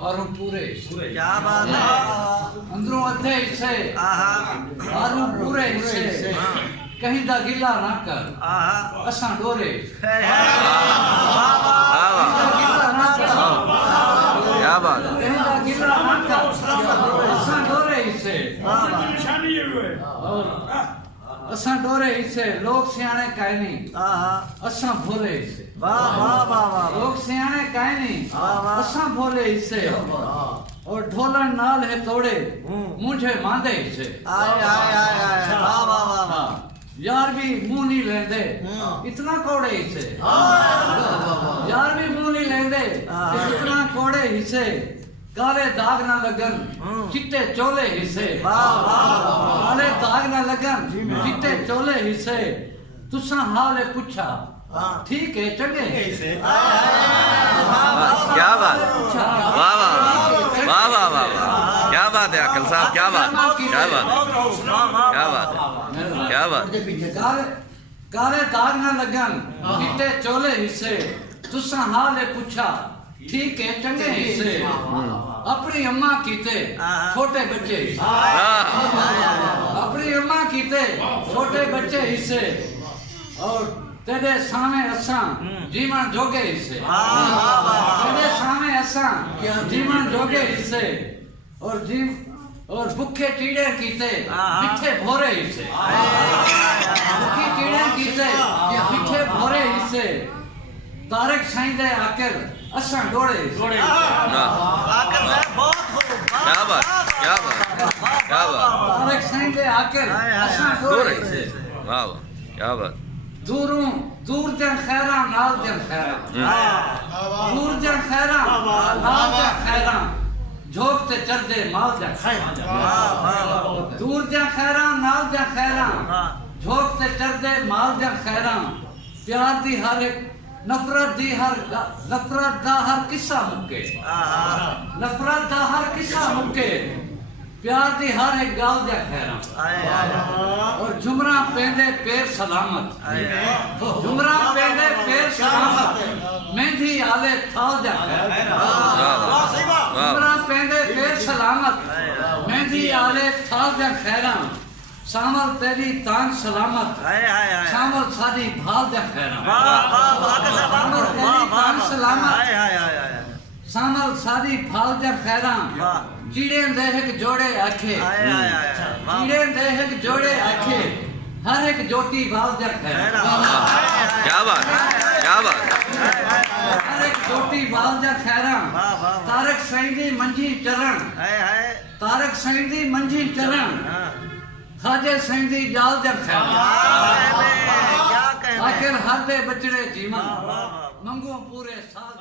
और पूरे क्या बात है। अंदरों अद्धे हिस्से और पूरे हिस्से कहीं दा गिला ना कर असा डोरे क्या बात है। कहीं दा गिला ना कर असा डोरे हिस्से असा डोरे हिस्से लोग सियाने काहे नहीं असा भोले हिस्से लोग सियाने काहे नहीं असा भोले हिस्से और ढोलन नाल है तोड़े मुझे मांदे हिस्से यार भी मुंह नहीं लेंदे इतना कोड़े हिस्से यार भी मुंह नहीं लेंदे इतना कोड़े हिस्से काले दाग ना लगन चिट्टे चोले हिस्से काले दाग ना लगन चिट्टे चोले हिस्से तुसा हाल है पूछा ठीक है चंगे हिस्से क्या बात। वाह वाह वाह वाह वाह वाह। क्या बात है अकल साहब। क्या बात क्या बात क्या बात क्या बात। काले दाग ना लगन चिट्टे चोले हिस्से तुसा हाल है पूछा ठीक है चंगे हिस्से अपनी अम्मा कीते छोटे बच्चे अपनी अम्मा कीते छोटे बच्चे हिस्से और तेरे सामने असा जीवन जोगे हिस्से तेरे सामने असा जीवन जोगे हिस्से और भूखे कीड़े कीते मिठे भोरे हिस्से भूखे कीड़े कीते मिठे भोरे हिस्से तारक साईं दे आकर असा डोड़े आकर साहब बहुत खूब। क्या बात क्या बात क्या बात। तारक साईं दे आकर असा डोड़े वाह वाह क्या बात। दूर जन खैरा नाल जन खैरा दूर जन खैरा नाल जन खैरा झोंक ते चढ़दे माल जन खैरा दूर जन खैरा नाल जन खैरा झोंक ते चढ़दे माल जन खैरा प्यार दी हर एक नफरत दा हर किस्सा मुके नफरत दा हर किस्सा मुके प्यार दी हर एक गाल जा खैरा और झुमरा पेंदे पैर सलामत झुमरा पेंदे पैर सलामत मेहंदी आले थाल जा खैरा झुमरा पेंदे पैर सलामत मेहंदी आले थाल जा खैरा सामल तेरी तान सलामत सामल सादी भाल जा खैरा सामल तेरी तान सलामत सामल सादी भाल जा खैरा कीड़े देहक जोड़े आखे कीड़े देहक जोड़े आखे हर एक जोटी भाल जा खैरा क्या बात क्या बात। हर एक जोटी भाल जा खैरा तारक साईं दी मंझी चरण तारक साईं दी मंझी चरण खाजे साईं दी जाल जा खैरा आखिर हर दे बचड़े जीवन मंगो पूरे साल